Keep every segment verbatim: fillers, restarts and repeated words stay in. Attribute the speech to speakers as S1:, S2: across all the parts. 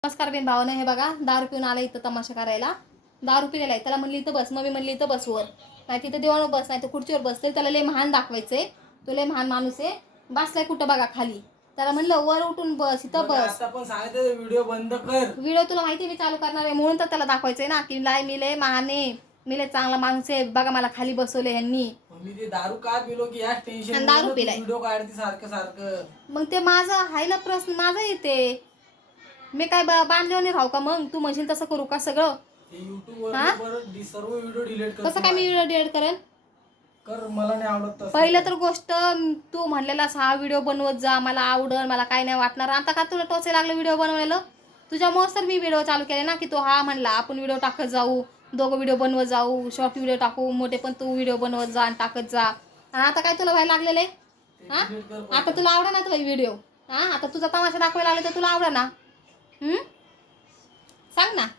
S1: नमस्कार बेन भावने, हे बघा दारू पिऊन आला इथं तमाशा करायला. दारू पिलेला आहे. त्याला म्हणली इथं बस, मम्मी म्हणली इथं बस वर, नाही तिथं देवावर बस, नाही तर खुर्चीवर बस. तरी त्याला लय महान दाखवायचंय, तो लय महान माणूस आहे. बसलाय कुठं बघा खाली. त्याला म्हणलं वर उठून बस, इथं बस.
S2: आता पण सांगितलं व्हिडिओ बंद कर.
S1: व्हिडिओ तुला माहिती मी चालू करणार आहे म्हणून तर त्याला दाखवायचंय ना की लाय मी लय महान आहे, मी लय चांगला माणूस आहे. बघा मला खाली बसवले ह्यांनी.
S2: मी ते दारू का पिलो की या टेन्शन
S1: दारू पिलाय
S2: व्हिडिओ काढते सारखं सारखं.
S1: मग ते माझा हायला प्रश्न माझा येते. मी काय बांधल्याने राहू का? मग तू म्हणशील तसं करू का सगळं?
S2: युट्यूब वर सर्व व्हिडिओ डिलीट कर.
S1: कसं काय मी व्हिडिओ डिलीट करेन?
S2: कर, मला नाही आवडत.
S1: पहिलं तर गोष्ट तू म्हणलेला हा व्हिडिओ बनवत जा, मला आवडल, मला काय नाही वाटणार. आता का तुला टोचे लागलं व्हिडिओ बनवायला? तुझ्यामुळेच तर मी व्हिडिओ चालू केले ना की तो हा म्हणला आपण व्हिडिओ टाकत जाऊ, दोघं व्हिडिओ बनवत जाऊ, शॉर्ट व्हिडिओ टाकू, मोठे पण तू व्हिडिओ बनवत जा आणि टाकत जा. आणि आता काय तुला व्हायला लागलेलं आहे? हा आता तुला आवडा ना तो व्हिडिओ? हा आता तुझा तमाशा दाखवायला लागले तर तुला आवडा ना? हम्म सांग ना.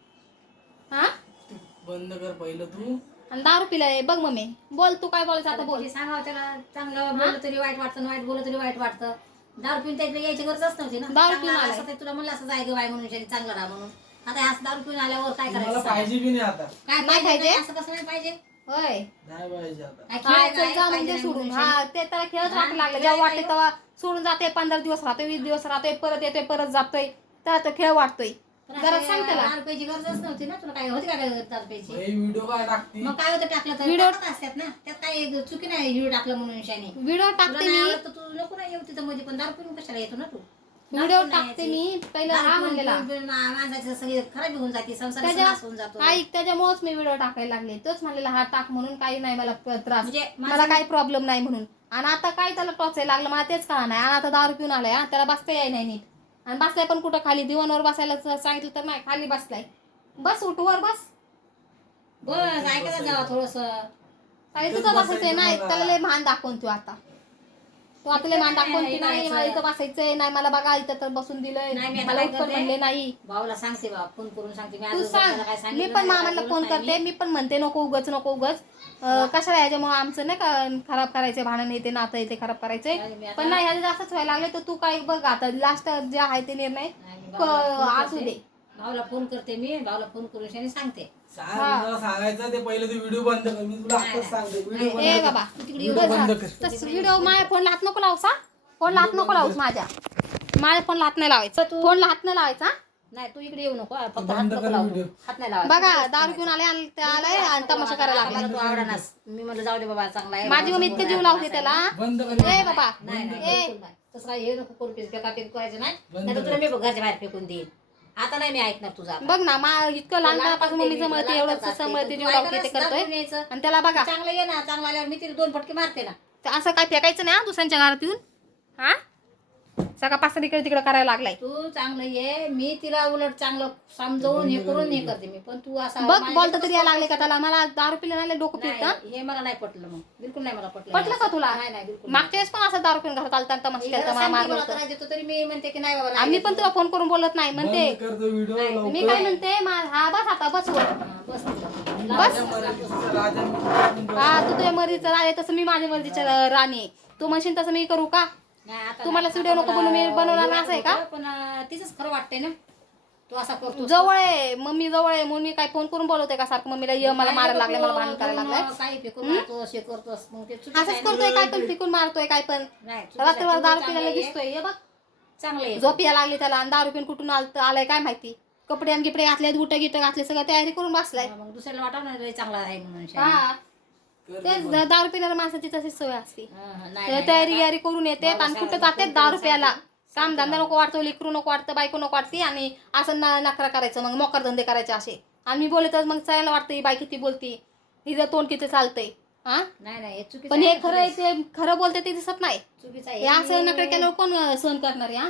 S1: हा
S2: बंद कर पहिलं तू.
S1: आणि दारू पिलाय बघ मम्मी. बोल तू काय बोलायचं आता बोल.
S3: सांगावं त्याला, चांगलं बोललं तरी वाईट वाटतं, वाईट बोललं तरी वाईट वाटतं. दारू पिऊन त्याला यायची गरजच नव्हती ना.
S1: दारू पिऊन आलाय.
S3: असं तुला म्हणलं असं जाय ग बाय म्हणून शरीर चांगलं राहा म्हणून. आता ह्याच दारू पिऊन आल्यावर काय
S2: मला
S3: करायचं?
S2: पाहिजे बी नाही आता.
S3: काय
S1: नाही
S3: पाहिजे?
S1: पाहिजे?
S3: असं कसं नाही पाहिजे?
S1: होय
S2: नाही पाहिजे आता.
S3: काय
S1: हा
S3: खेळ
S1: चल
S3: काय
S1: जा
S3: पाहिजे
S1: म्हणजे
S3: नाही
S1: सोडून.
S3: म्हणून
S1: हा ते त्याला खेळच
S3: हा,
S1: वाटू लागलं.
S3: खेळ
S1: जेव्हा वाटते
S3: काय?
S1: तेव्हा सोडून जाते. पंधरा दिवस राहतोय, वीस दिवस राहतोय, परत येतोय, परत जातोय. तर तो खेळ वाटतोय.
S3: पण
S1: जरा
S3: असं
S1: सांग त्याला.
S3: दारू प्यायची गरजच नव्हती ना. तुला काय होती काय दारू प्यायची?
S2: व्हिडिओ काय टाकते?
S3: मग काय होतं टाकलं तर
S1: व्हिडिओ-
S3: टाकत असतात ना. त्यात काय चुकी नाही व्हिडिओ टाकलं म्हणून शाने.
S1: व्हिडिओ
S3: तुला
S1: टाकते
S3: नाही
S1: मी
S3: आवडत तर तू नको ना येऊ तिथं मध्ये, पण दारू पिऊन कशाला येतो ना तू?
S1: व्हिडिओ
S3: दारू पिऊन
S1: टाकते
S3: यायची.
S1: मी पहिला
S3: दारू
S1: हा
S3: पिऊन-
S1: म्हणलेला.
S3: पिऊन- पिऊन मा- माणसाची सगळी खराब होऊन जाते, संसार
S1: त्याच्या
S3: नाश होऊन जातो.
S1: ऐक त्याच्यामुळेच मी व्हिडिओ टाकायला लागले. तोच म्हणलेला हा टाक म्हणून, काही नाही मला त्रास,
S3: म्हणजे
S1: मला काही प्रॉब्लेम नाही म्हणून. आणि आता काय त्याला टोचायला लागलं मला तेच कळा नाही. आणि आता दारू पिऊन आलाय. हा त्याला बसता याय नाही नीट. आणि बसलाय पण कुठं खाली, दिवाणवर बसायला सांगितलं तर नाही, खाली बसलाय. बस उठ वर बस.
S3: बस ऐकायला जावं थोडस.
S1: काही तुझं बसायचंय नाही. त्याला लय मान दाखवून तू आता. तू आता लय मान दाखवून की नाही मला इथं बसायचंय नाही, मला बघा इथं तर बसून दिलंय,
S3: नाही, मी आता
S1: मला
S3: काय
S1: उत्तर
S3: करते?
S1: म्हणले नाही.
S3: भाऊला सांगते बा, फोन करून सांगते मी.
S1: तू
S3: आज
S1: सांग.
S3: काय
S1: मी
S3: सांगितलं
S1: पण
S3: नाही,
S1: मामाला
S3: काय
S1: फोन
S3: बोलत
S1: करते.
S3: नाही
S1: मी पण म्हणते नको उगच नको उगच अं, कशाला ह्याच्यामुळे आमचं नाही का खराब करायचे, भांडण येते, नातं येते खराब करायचे.
S3: नाही, मी आता-
S1: पण नाही ह्याचं जास्तच व्हायला लागले. तर तू काय बघ आता लास्ट जे आहे ते निर्णय
S3: नाही, मी भाऊला फोन
S1: असू
S3: करते.
S1: दे.
S3: भाऊला फोन करते मी. भाऊला फोन करून शाने सांगते.
S2: सांग, मला सांगायचं ते पहिलं ते व्हिडिओ बंद कर. मी तुला आताच सांगते व्हिडिओ बंद
S1: ए
S2: कर.
S1: बाबा
S2: व्हिडिओ बंद कर.
S1: तसं व्हिडिओ माझ्या फोनला हात नको लावसा. फोनला हात नको लावूस माझ्या. माझ्या फोनला हात नाही लावायचा. फोनला हात नाही लावायचा.
S3: नाही तू इकडे येऊ नको, फक्त हात
S2: बंद
S3: नको
S2: कर
S3: लावू.
S2: व्हिडिओ.
S3: हात नाही लावायचा.
S1: बघा दारू घेऊन आले आणि ते आलाय आणि तमाशा करायला
S3: मला
S1: लागला.
S3: तू आवडणार. मी म्हणलं जाऊ दे बाबा, चांगला आहे.
S1: माझी मम्मी इतकं जीव लावते त्याला.
S2: बंद कर.
S1: ए बाबा
S3: नाही नाही
S1: ए
S3: बिलकुल नाही. तसं काय हे नको करू, फेका फेक करायचं नाही.
S2: बंद
S3: नाही तर
S2: कर.
S3: तुला मी घरच्या बाहेर फेकून देईन. आता नाही मी ऐकणार तुझा.
S1: बघ ना मा इतकं लहानपणापासून मम्मीचं मळते, एवढं समळते, जीव लावते ते करतोय. आणि त्याला बघा
S3: चांगलं ये ना, चांगलं आल्यावर मी तिला दोन फटके मारते ना.
S1: ते असं काय फेकायचं नाही हा दुसऱ्यांच्या घरात येऊन. हा सकाळपासून इकडे तिकडे करायला लागलाय.
S3: तू चांगलं ये, मी तिला उलट चांगलं समजवून हे करून हे करते मी. पण तू असा
S1: बघ
S3: माझ्या
S1: बोलता तरी यायला लागले का त्याला? मला दारू पिलं नाही डोकं फिरतं.
S3: नाही, हे मला नाही पटलं. मग बिलकुल नाही मला पटलं.
S1: पटलं का तुला?
S3: नाही नाही बिलकुल
S1: मागच्या वेळेस पण असं दारू पिऊन घरात आलता तमाशा केला मला मारलं होतं.
S3: त्रास देतो तरी मी म्हणते की नाही बाबा नाही
S1: आम्ही
S3: देत.
S1: पण तुला फोन करून बोलत नाही म्हणते.
S2: बंद कर तो व्हिडिओ लवकर.
S1: मी काय म्हणते मा- हा बस आता बस वर.
S3: हा, बस तिथं.
S1: बस.
S2: राजा राजा मी-
S1: हा तू तुझ्या मर्जीचं राणे तसं मी माझ्या मर्जीच्या राणी आहे. तू म्हणशील तसं मी करू का?
S3: नाही, आता
S1: तुम्हाला
S3: नाही.
S1: व्हिडिओ नको
S3: आता
S1: बनवू, मी
S3: मला
S1: बनवणार
S3: एवढं
S1: असं आहे का?
S3: होतं, पण अं, तिचंच खरं वाटतंय ना. तू असा करतो.
S1: जवळ आहे मम्मी, जवळ आहे म्हणून मी काय फोन करून बोलवते का सारखं मम्मीला ये मला मारायला लागले, मला भांडण करायला लागलाय.
S3: काही फेकून मारतोस, हे करतोस, मग ते चुकीचं आहे
S1: असंच
S3: ना.
S1: करतोय काय पण फिकून मारतोय काय पण.
S3: नाही, चुकीचं आहे.
S1: रात्रभर
S3: तू
S1: दारू
S3: चांगलं
S1: पिण्याला
S3: ये,
S1: दिसतोय. हे बघ
S3: चांगलं आहे.
S1: झोप यायला लागली त्याला आणि दारू पिऊन कुठून आल- आलाय काय माहिती. कपडे आणि गिपडे घातले, बुट गिट घातले, सगळं तयारी करून बसलाय.
S3: मग दुसऱ्याला वाटवणार लय चांगला आहे म्हणून शाने.
S1: हा
S2: कर
S1: तेच द- दारू पिणाऱ्या माणसाची तशीच सवय असते.
S3: हा, हा, नाही,
S1: तर
S3: नाही,
S1: तयारी
S3: नाही.
S1: गियारी करून येते आणि कुठं जाते दारू प्यायला. काम धंदा नको वाटतो, लेकरू नको वाटतं, बायको नको वाटते आणि असं ना नखरा करायचं, मग मोकार धंदे करायचे असे. आणि मी बोलत मग चायला वाटतं ही बाई किती बोलती, हिचं तोंड किती चालतंय. हा
S3: नाही नाही हे चुकीचं
S1: पण हे
S3: आहे.
S1: खरं आहे, ते खरं बोलते ते दिसत नाही.
S3: चुकीचं
S1: हे
S3: आहे.
S1: असं नखरे केल्यावर कोण सहन करणार आहे? हा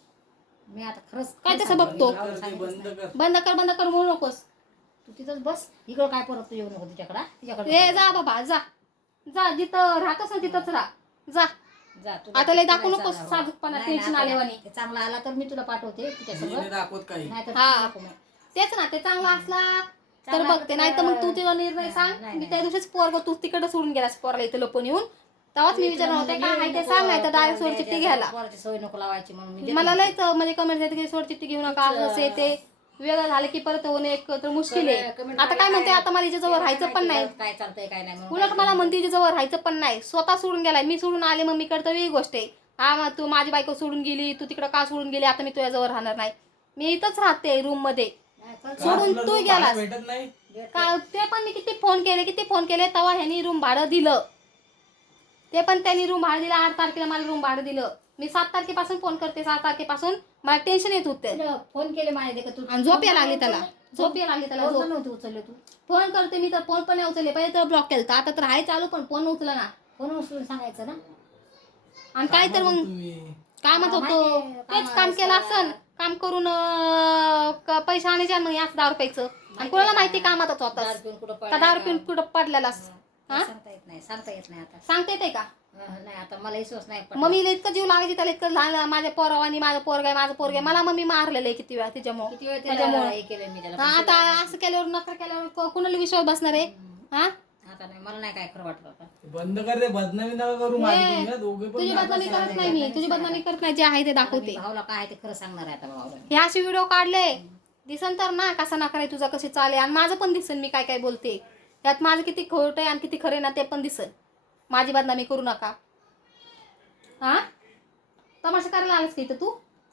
S3: मी आता खरंच
S1: काय
S3: खरं
S1: तसं
S3: सांगते.
S1: बघतो?
S3: भावाला
S2: ते
S3: सांगितलंच
S2: बंद
S3: नाही.
S2: कर.
S1: बंद कर बंद कर म्हणू नकोस.
S3: तू तिथंच बस. इकडं काय परत तू येऊ नको तिच्याकडं. तिच्याकडे
S1: ए जा बाबा जा जा, जिथं राहतोस ना तिथंच राहा. जा
S3: जा तू.
S1: आता लय दाखवू नकोस साधूपणा, टेन्शन आल्यावानी.
S3: चांगला आला तर मी तुला पाठवते
S2: मी
S3: तिच्यासोबत.
S2: नाही दाखवत काही.
S3: नाही तर
S1: हा.
S3: नको मग.
S1: तेच ना, ते चांगला असला तर
S3: चांगला
S1: बघते, नाही तर मग तू तुझा निर्णय
S3: नाही,
S1: सांग.
S3: नाही,
S1: मी त्या दिवशीच पोरग तू तिकडे सोडून गेलास पोराला इथं लपून येऊन. तेव्हाच मी विचारणार होते का आहे ते सांग, नाही तर डायरेक्ट सोड चिठ्ठी घ्यायला.
S3: पोराची सवय नको लावायची म्हणून मी देत
S1: मला
S3: नाही.
S1: लयच म्हणजे कमेंट येते की सोड चिठ्ठी घेऊ नका, असं आहे ते वेगळं झालं की परत होणं एक तर मुश्किल आहे.
S3: कमेंट
S1: आता काय म्हणते, आता मला हिच्याजवळ राहायचं पण नाही.
S3: काय चालतंय काय नाही म्हणून.
S1: उलट मला म्हणते हिच्याजवळ राहायचं पण नाही, स्वतः सोडून गेलाय. मी सोडून आले मम्मीकडे तर वेगळी गोष्ट आहे. हा मग तू माझी बायको सोडून गेली, तू तिकडं का सोडून गेली, आता मी तुझ्याजवळ राहणार नाही, मी इथंच राहते रूम मध्ये.
S3: नाही, पण
S2: का
S1: सोडून
S2: तुला
S1: तू
S2: room
S1: गेलास.
S2: भाडं भेटत नाही?
S1: का ते पण मी किती फोन केले किती फोन केले तेव्हा ह्यांनी रूम भाडं दिलं. ते पण त्यांनी रूम भाडं दिलं. आठ तारखेला मला रूम भाडं दिलं. मी सात तारखेपासून फोन करते, सात तारखेपासून मला टेन्शन येत होते
S3: तुला फोन केले माहिती का तू?
S1: आणि झोप यायला लागली त्याला, झोप यायला लागली त्याला
S3: फोन
S1: झोप.
S3: पण नव्हते उचलले तू.
S1: फोन करते मी तर फोन पण नाही उचलले. पहिले तर ब्लॉक केलं, आता तर आहे चालू पण फोन उचला ना.
S3: फोन उचलून सांगायचं ना.
S1: आणि काय तर मग
S2: तुम्ही
S1: कामात होतो,
S3: माहिती आहे,
S1: तेच काम केलं असन, काम करून अं, क- पैसे आणायचे आणि मग याच दहा रुपयाचं. आणि कोणाला माहिती कामातच
S3: दारू
S1: होता
S3: पिऊन कुठं
S1: का
S3: पडलाय
S1: दारू
S3: का?
S1: पिऊन कुठं पडलेलास. हा?
S3: सांगता येत नाही सांगता येत नाही आता.
S1: सांगता येते का?
S3: अं, नाही आता मला विश्वास नाही पटला.
S1: मम्मीला इतकं जीव लागायची, त्याला इतकं लहान माझ्या पोरावानी माझं पोरग आहे माझं पोरग आहे. मला मम्मी मारलेलं आहे किती वेळा तिच्यामुळे.
S3: किती वेळ
S1: त्याच्यामुळं.
S3: त्याला हे केलं मी त्याला.
S1: आता असं केल्यावर नखर केल्यावर को- कुणाला विश्वास बसणार आहे. हा
S3: आता नाही मला नाही काय खरं वाटत आता.
S2: बंद कर, ते बदनामी नका करू माझी.
S1: ए,
S2: तुम्ही हा दोघे पण
S1: तुझी बदनामी
S2: नाटक
S1: करत नाही मी, तुझी बदनामी करत नाही, जे आहे ते
S3: आता
S1: दाखवते.
S3: मी भाऊला काय आहे ते खरं सांगणार आहे आता भाऊला.
S1: हे असे व्हिडिओ काढले दिसन तर ना कसा नकार आहे तुझा, कसे चाले. आणि माझं पण दिसन मी काय काय बोलते त्यात, माझं किती खोट आहे आणि किती खरे ना ते पण दिसन. माझी बदनामी करू नका. हा तमाशा करायला आलास की इथं तू?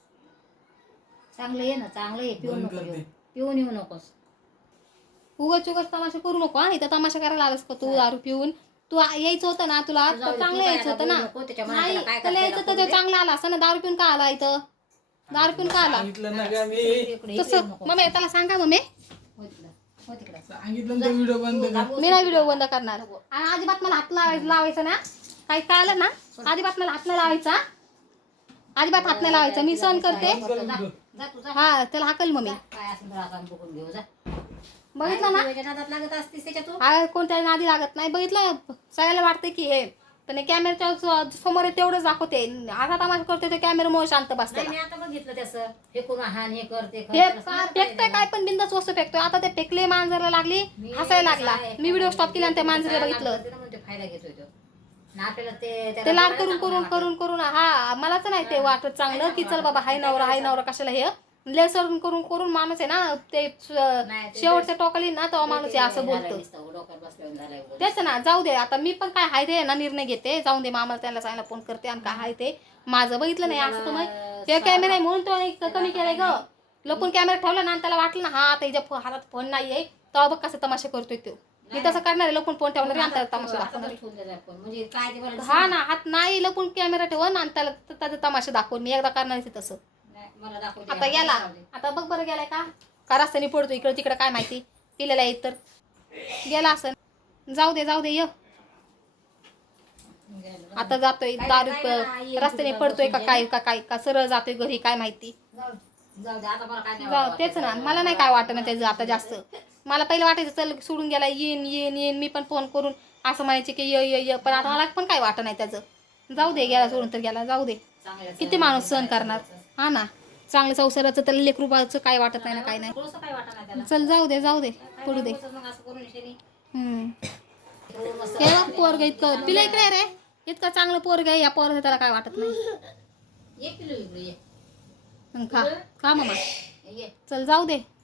S3: चांगलं ये ना, चांगलं ये. पिऊन
S2: बंद
S3: नको
S2: कर ते.
S3: येऊ. पिऊन येऊ नकोस.
S1: उगाच उगाच तमाशा करू नको. हा इथं तमाशा करायला आलास का तू? दारू पिऊन तू आ- यायचं होतं ना तुला,
S3: तू जाऊ
S1: तर
S3: दे,
S1: चांगलं
S3: तू काय
S1: यायचं
S3: आता
S1: होतं ना.
S3: बोलू नको, त्याच्या मनात
S1: नाही
S3: त्याला काय
S1: त्याला
S3: करता
S1: यायचं तर
S3: येईल
S1: ते चांगलं आला असं ना. दारू पिऊन का आला इथं? दारू पिऊन का आला?
S2: सांगितलं ना का मी?
S3: इकडे इकडे
S1: तसं
S3: येऊ नको.
S1: मम्मी त्याला सांगा मम्मी.
S3: हो तिकडं, हो तिकडं.
S2: सांगितलं ना व्हिडिओ बंद कर.
S1: मी नाही व्हिडिओ बंद करणार. आणि अजिबात मला हात लावायचं लावायचं ना. काही कळलं ना, अजिबात मला हात नाही लावायचा. अजिबात हात नाही लावायचा. मी सहन करते.
S2: बंद कर व्हिडिओ.
S3: जा तू जा.
S1: हा त्याला हाकल मम्मी.
S3: काय असेल तर आता बघून घेऊ जा.
S1: बघितलं ना,
S3: देवाच्या नादात लागत असतीस त्याच्या तू.
S1: हा कोणत्या नादी लागत नाही. बघितलं सगळ्याला वाटतं की हे पण कॅमेऱ्याच्या स- समोर आहे तेवढंच दाखवते. आता तमाशा करते ते कॅमेरामुळे शांत बसते.
S3: नाही मी आता बघितलं त्याचं फेकून हान हे कर ते कर.
S1: हे
S3: त्याला सांगता
S1: फेकतोय
S3: येतं
S1: काय
S3: ना.
S1: पण बिंदाच वस्तू फेकतोय. आता ते फेकले मांजरला लागली,
S3: मी
S1: हसायला लागला.
S3: कसं आहे,
S1: मी व्हिडिओ स्टॉप केला आणि त्या मांजरीला
S3: काय
S1: बघितलं.
S3: लागतं ते ना म्हणून ते फायदा घेतोय तो. आणि आपल्याला ते त्याला
S1: ते लाड
S3: बोलायला
S1: करून करून
S3: चांगलं
S1: करून करून हा मलाच नाही ते वाटत चांगलं की चल बाबा हाय नवरा हाय नवरा कशाला हे लेसरून करून करून माणूस आहे ना ते श-
S3: नाही, ते
S1: शेवटच्या टोकाली ना तेव्हा माणूस आहे असं
S3: झालंय
S1: बोलतो.
S3: नुसतं, डोक्यात बसल्यावर झालंय उगाच.
S1: तेच ना जाऊ दे. आता मी पण काय हाय ते ना निर्णय घेते. जाऊन दे मामाला त्यांना सांगायला फोन करते आणि काय हाय ते माझं बघितलं नाही असं तुम्ही ते कॅमेरा आहे म्हणून तो एक कमी केलाय ग. लपून कॅमेरा ठेवला ना आणि त्याला वाटलं ना हा आता हिच्या फो- हातात फोन नाहीये तेव्हा बघ कसं तमाशा करतोय तो. मी तसं करणार आहे. लपून फोन ठेवणार आहे आणि त्याला तमाशा दाखवणार आहे.
S3: ठेवून द्यायचा फोन. म्हणजे काय ते मला
S1: हा ना हात नाही लपून कॅमेरा ठेवून आणि त्याला त- त्याचा तमाशा दाखवून मी एकदा करणार आहे तसं.
S3: नाही, मला दाखवते.
S1: आता गेला आता बघ बरं गेलाय का का रस्त्याने पडतो इकडं तिकडं काय माहिती पिलेला आहे तर गेला असं. जाऊ दे जाऊ दे ये आता जातोय दारू प- रस्त्याने पडतोय का काय का काय का सरळ जातोय घरी काय माहिती.
S3: जाऊ जाऊ दे आता मला काय नाही
S1: जाऊ
S3: वाटत.
S1: तेच ना मला नाही काय वाटत ना त्याचं आता जास्त. मला पहिलं वाटायचं चल सोडून गेला येईन येईन येईन मी पण फोन करून असं म्हणायचे की ये ये ये पण आता मला पण काय वाटत नाही त्याचं. जाऊ दे गेला सोडून तर गेला जाऊ दे.
S3: चांगलं-
S1: किती माणूस सहन करणार. हा ना चांगलं संसाराचं त्याला लेकरूबाचं काय वाटत नाही ना काय नाही.
S3: थोडंसं काय वाटत नाही त्याला.
S1: चल जाऊ दे जाऊ दे पडू दे.
S3: बोलतोस मग असं करून शेणी.
S1: हम्म
S3: थोडं मस्त-
S1: हे बघ पोरग इतकं पिला इकडे रे इतकं चांगलं पोरग आहे या पोरग त्याला काय वाटत नाही.
S3: ये पिलू इकडे ये.
S1: मग खा खा मामा
S3: ये
S1: चल जाऊ दे.